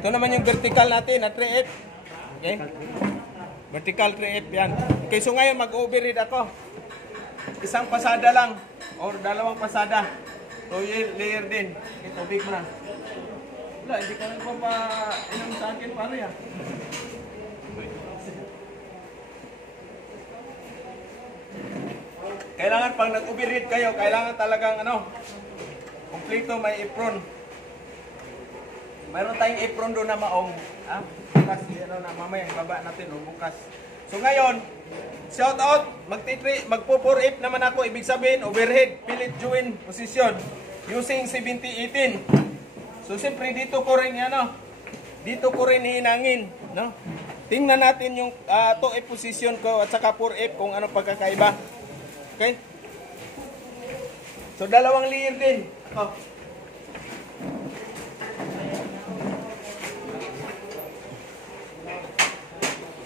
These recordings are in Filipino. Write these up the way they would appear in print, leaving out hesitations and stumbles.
Ito naman yung vertical natin na 3F. Okay? Vertical 3F yan. Okay, so ngayon mag-overhead ako. Isang pasada lang or dalawang pasada. So layer din. Okay, tubig mo na. Wala, hindi ka lang pa inom sa akin pare ah. Kailangan pag nag-overhead kayo, kailangan talagang kompleto may apron. Mayroon tayong apron doon na maong. Bukas, mamaya baba natin bukas. So ngayon, shout out, magpo-4F naman ako, ibig sabihin overhead, pilot joint position using 70-18. So siyempre dito ko rin dito ko rin hinangin, no? Tingnan natin yung 2F position ko at saka 4F kung ano pagkakaiba. Okay? So dalawang layer din.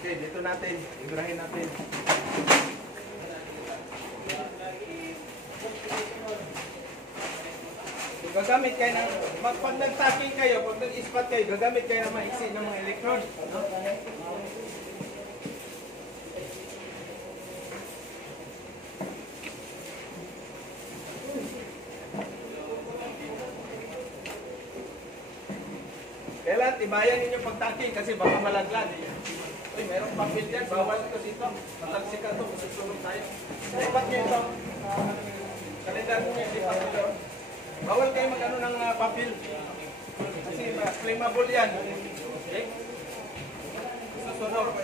Okay, dito natin, ibrahin natin. Gagamit kayo ng, pag nag-tacking kayo, pag nag-ispat kayo, gagamit kayo ng maiksi ng mga electrode. No? Kailan, tibayan ninyo pag-tacking kasi baka malaglag. Uy, mayroong papel dyan, bawal ito dito. Matalsikan ito, masusunod tayo. Lipat nyo ito. Kalendar nyo, lipat nyo. Bawal kayo mag-ano ng papel. Kasi flammable yan. Okay? Susunod.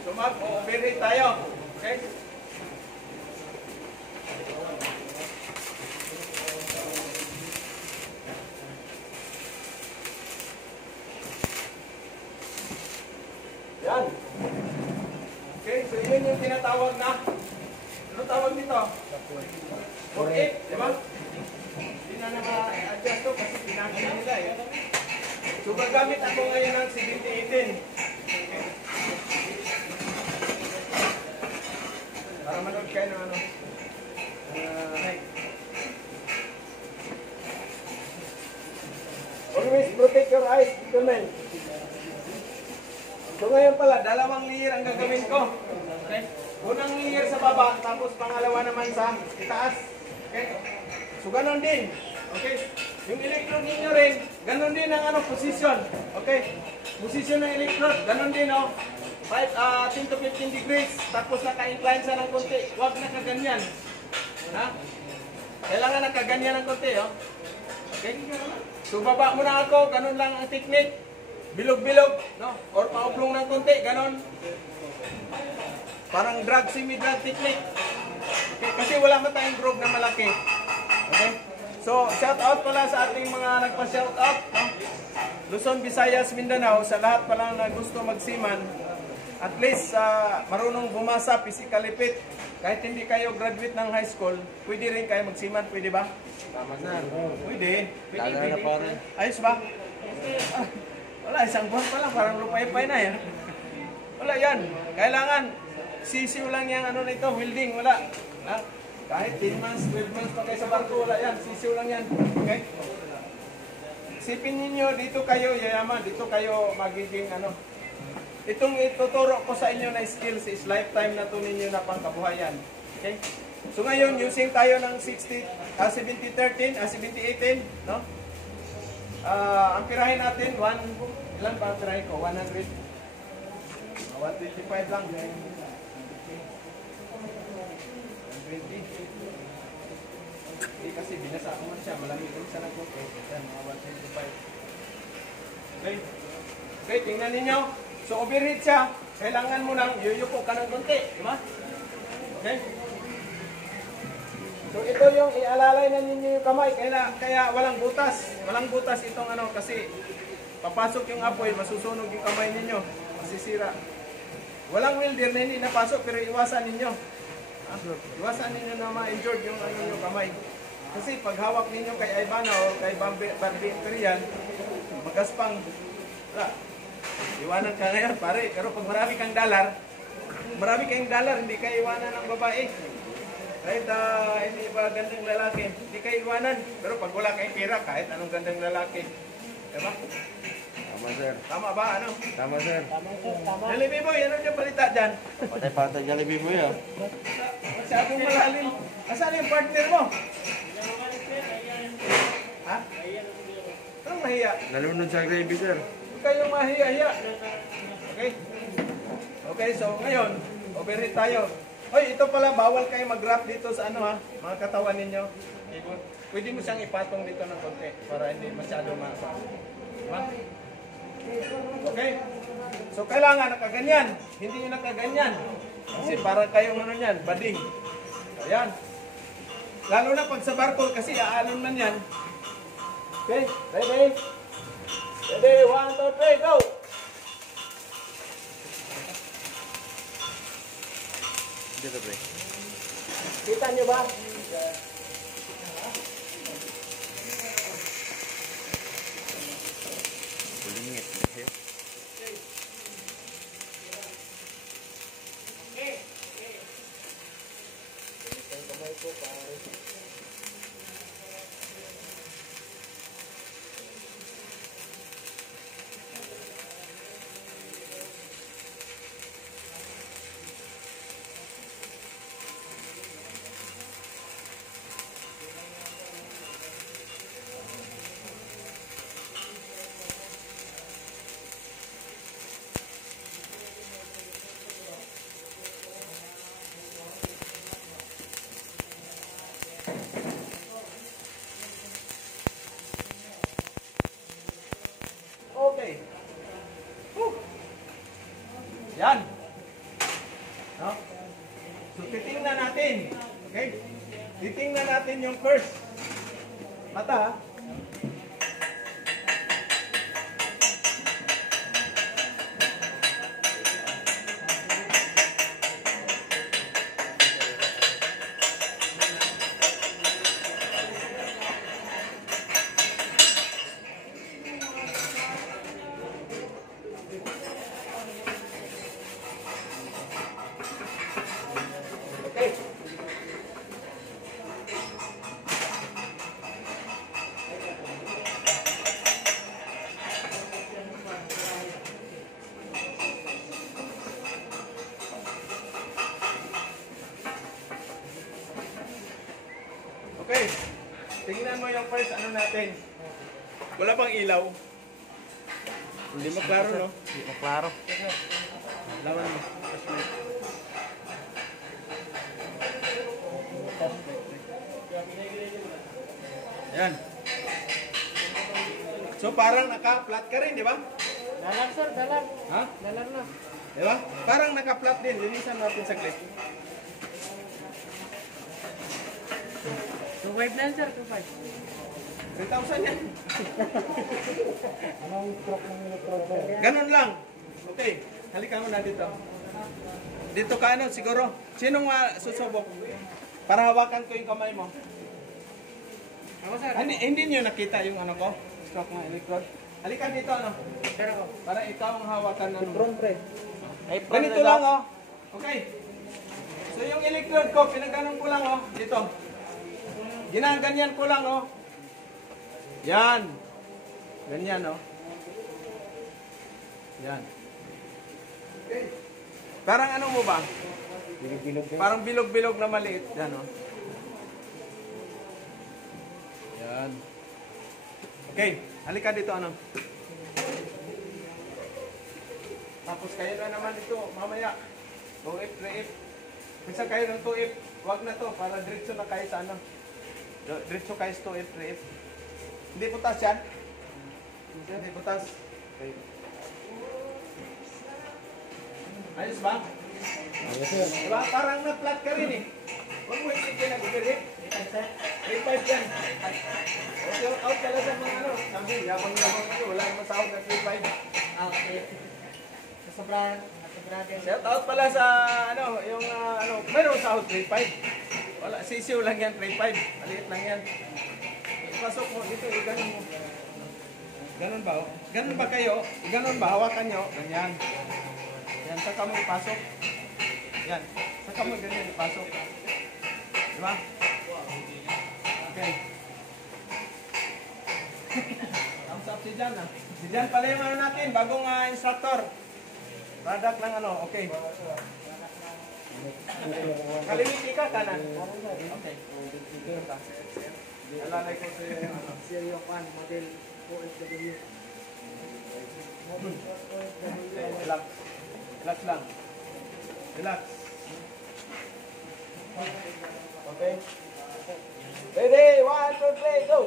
So mag-overhead tayo. Okay? Yan. Okay, so yun yung tinatawag na, ano tawag nito? 4F, di ba? Hindi na naka-adjust to kasi pinakita nila eh. So gagamit ako ngayon ng 70-18. Okay. Para manood kayo ng ano. Always protect your eyes, gentlemen. So ngayon pala, dalawang layer ang gagawin ko. Okay? Unang layer sa baba, tapos pangalawa naman sa itaas. Okay? So ganon din. Okay? Yung electrode ninyo rin, ganon din ang position. Okay? Position ng electrode, ganon din 10 to 15 degrees. Tapos naka-incline siya ng konti. Huwag nakaganyan. Ha? Kailangan nakaganyan ng konti. Okay? So baba muna ako, ganon lang ang technique. Bilog-bilog, no? Or pauplong ng konti, ganon. Parang drag, semi-drag technique. Okay? Kasi wala man tayong groove na malaki. Okay? So, shout out pala sa ating mga nagpa-shout out, no? Luzon, Visayas, Mindanao, sa lahat pala na gusto magsiman. At least, marunong bumasa, physically fit. Kahit hindi kayo graduate ng high school, pwede rin kayo magsiman, pwede ba? Tama na. Pwede. Ayos ba? Wala, isang buwan pa lang, parang lupay-pay na yan. Wala yan. Kailangan, sisiw lang yung nito, welding, wala. Ha? Kahit 10 months, 12 months pa kayo sa barko, wala yan. Sisiw lang yan. Okay? Isipin ninyo, dito kayo yayaman, dito kayo magiging Itong ituturo ko sa inyo na skills is lifetime na ito ninyo na pangkabuhayan. Okay? So ngayon, using tayo ng 70-13, 70-18, no? Ang pirahin natin, ilan ba ang pirahin ko? 100? 125 lang. 120. Hindi kasi binasa ko man siya. Malamig rin siya ng konti. Yan, mga 125. Okay? Okay, tingnan ninyo. So, overhead siya. Kailangan mo nang yuyuko ka ng konti. Diba? Okay? So ito yung ialalay na ninyo yung kamay, kaya walang butas. Walang butas itong kasi papasok yung apoy, masusunog yung kamay ninyo, masisira. Walang welder na hindi napasok pero iwasan ninyo. Iwasan ninyo na ma-injured yung yung kamay. Kasi pag hawak ninyo kay Ivana o kay Barbie Imperial, magaspang. Wala. Iwanan ka ngayon pare, pero pag marami kayong dollar, hindi ka iwanan ng babae. Right, hindi ba gandang lalaki, hindi kayo iwanan. Pero pag wala kayong pera, kahit anong gandang lalaki. Diba? Tama, sir. Tama ba? Ano? Tama, sir. Tama sir, tama. Jollibee boy, ano yung balita dyan? Patay-patay Jollibee mo yan. Masyadong malalim. Asan yung partner mo? Ha? Anong mahiya? Nalunod sa gravy, sir. Huwag kayong mahiya-hiya. Okay? Okay, so ngayon, overheat tayo. Hoy, ito pala, bawal kayo mag-wrap dito sa ano ha, mga katawan ninyo. Pwede mo siyang ipatong dito ng konti para hindi masyado maasa. Diba? Okay? So kailangan nakaganyan. Hindi yung nakaganyan. Kasi para kayong ano yan, bading. Ayan. Lalo na pag sa barko kasi aalon man yan. Okay? Ready? Ready? 1, 2, 3, go! Dito, pre. Kita nyo ba? Bulingit. Okay. Whew. Yan. No? So, titingnan natin. Okay? Titingnan natin yung first. Mata. Okay. Okay. Tingnan mo yung first ano natin. Wala bang ilaw? Hindi mo klaro, no? Hindi mo klaro. Lawan mo. Yan. So parang naka-flat ka rin, di ba? Dalar sir, dalar. Ha? Dalar na. Di ba? Parang naka-flat din. Linisan natin saglit. 2.5 na yan, sir, 2.5. 3,000 yan. Anong truck ng truck? Ganun lang. Okay. Halika mo na dito. Dito ka ano, siguro. Sinong susubok? Para hawakan ko yung kamay mo. Ako sir. Hindi niyo nakita yung ano ko? Stroke ng electrode. Halika dito ano. Sir ako. Para ikaw ang hawakan ng... pre. Ganito lang oh. Okay. So yung electrode ko, pinaganon ko lang oh. Dito. Ginaganyan ko lang oh. Yan. Ganyan oh. Yan. Okay. Parang ano mo ba? Bilog-bilog din. Parang bilog-bilog na maliit. Yan oh. Yan. Okay. Halika dito ano. Tapos kayo na naman ito mamaya. 2F, 3F. Minsan kayo ng 2F. Huwag na to. Para diretso na kayo sa ano. Diretso kayo sa 2F, 3F. Hindi butas yan? Hindi butas. Okay. Ayos ba? Ayos sir. Diba? Parang na-flat ka rin eh. Huwag mo isipin na gubirit. 3.5 yan. Okay, out pala sa mga ano. Sabi, yabang-yabang ano. Wala naman sahod na 3.5. Okay. Sobrang din. Shout out pala sa ano, yung ano, mayroong sahod 3.5. Wala, sisiw lang yan 3.5. Maliit lang yan. Ipasok mo dito, ganun mo. Ganun ba? Oh? Ganun ba kayo? Ganun ba? Hawakan nyo. Ganyan. Yan, saka mo ipasok. Yan. Saka mo ganyan ipasok. Diba? Okay. Thumbs up si Jan ah. Si Jan pala yung ano natin, bagong instructor. Product ng ano, okay. Kalimiti ka, kanan. Okay. Alalay ko sa ano. Serial Pan, model OFW. Relax. Relax lang. Relax. Okay. Ready? 1, 2, 3, go!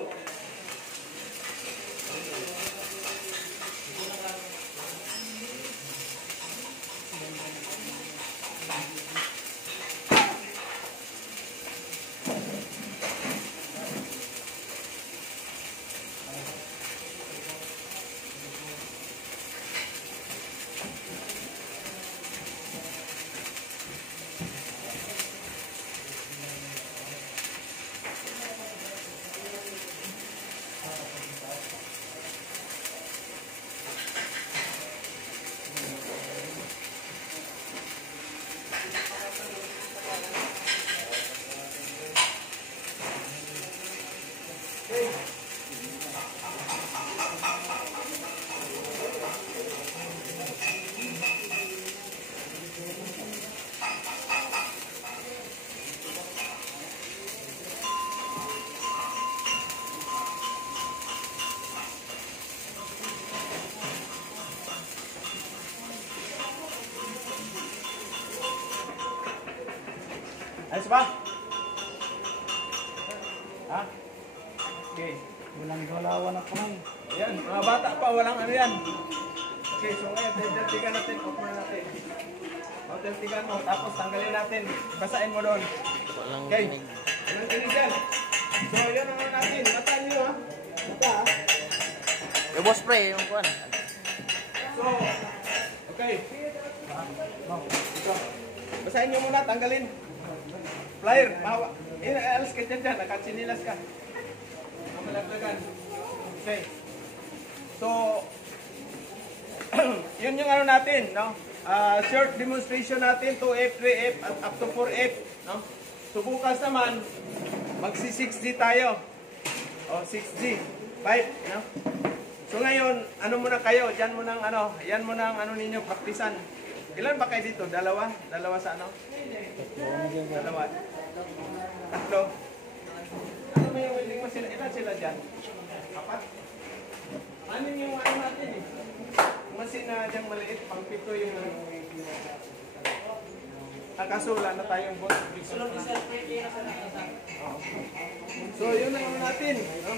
Ayos ba? Ha? Okay. Walang galawan na panay. Ayan, mga bata pa, walang ano yan. Okay, so ngayon, tigan natin, off na natin. Tigan mo, tapos tanggalin natin. Basahin mo doon. Walang Okay. tinig. Walang tinig yan. So, yun ang ano natin. Bataan nyo ha. Bata ha. Yung boss spray, yung kuhan. So, okay. Ito. Basahin nyo muna, tanggalin. Flyer, bawa. Alas ka dyan, nakatsinilas ka. Malaglagan. Okay. So, yun yung ano natin, no? Short demonstration natin, 2F, 3F, at up to 4F, no? So, bukas naman, magsi 6G tayo. O, 6G. 5, no? So, ngayon, ano muna kayo? Yan muna ang ano, yan muna ang ano ninyo, praktisan. Ilan ba kayo dito? Dalawa? Dalawa sa ano? Dalawa. Tatlo. Ano ba yung welding mo sila? Ilan sila dyan? 4? Ano yung ano natin eh? Masin na dyang maliit, pang 7 yung nakasula na tayong boss. So yun ang ano natin. No?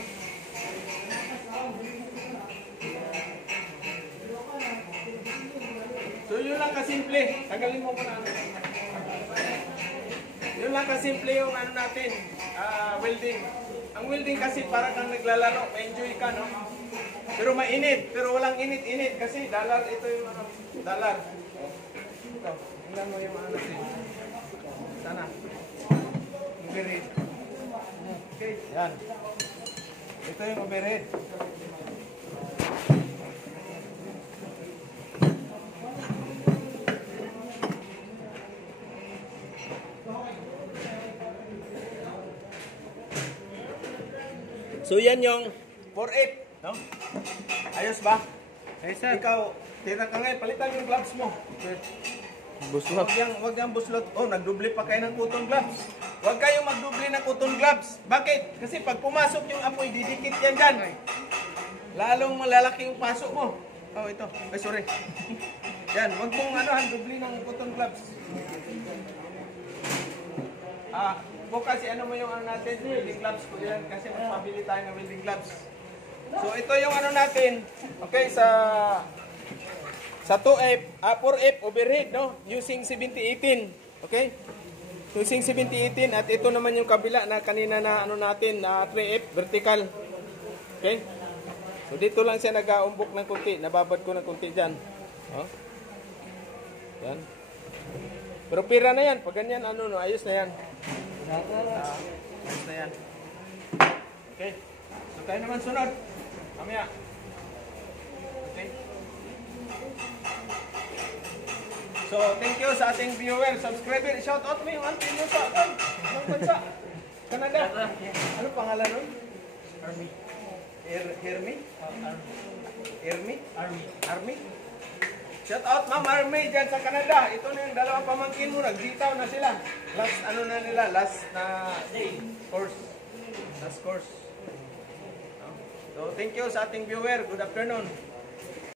So yun lang kasimple. Tagalin mo muna. Yun lang kasimple yung ano natin, welding. Ang welding kasi para kang naglalaro, ma-enjoy ka, no? Pero mainit, pero walang init-init kasi dalar ito yung ano, dalar. Ito, tingnan mo yung ano natin. Sana. Overhead. Okay, yan. Ito yung overhead. So yan yung 4F, no? Ayos ba? Ay sir. Ikaw, tira ka ngayon, palitan yung gloves mo. Buslot. Wag yung buslot. Oh, nagdubli pa kayo ng cotton gloves. Wag kayong magdubli ng cotton gloves. Bakit? Kasi pag pumasok yung apoy, didikit yan dyan. Lalong malalaki yung pasok mo. Oh, ito. Ay, sorry. Yan, wag mong ano, dubli ng cotton gloves. Bukas, ano mo yung ano natin, welding gloves ko yan, kasi magpabili tayo ng welding gloves. So, ito yung ano natin, okay, sa 2F, 4F overhead, no? Using 7018, okay? Using 7018, at ito naman yung kabila na kanina na ano natin, na 3F, vertical. Okay? So, dito lang siya nag-aumbok ng kunti, nababad ko ng kunti dyan. Oh. Yan. Pero pira na yan, pag ganyan, ano, no, ayos na yan. Ayos na yan. Okay. So, tayo naman sunod. Mamaya. Okay. So, thank you sa ating viewer, subscriber. Shout out mo yung auntie mo sa ibang bansa. Canada. Ano pangalan nun? Army. Hermi? Army. Army? Shout out Ma'am Army dyan sa Canada. Ito na yung dalawang pamangkin mo. Nagsitaw na sila. Last ano na nila. Last na course. Last course. So thank you sa ating viewer. Good afternoon.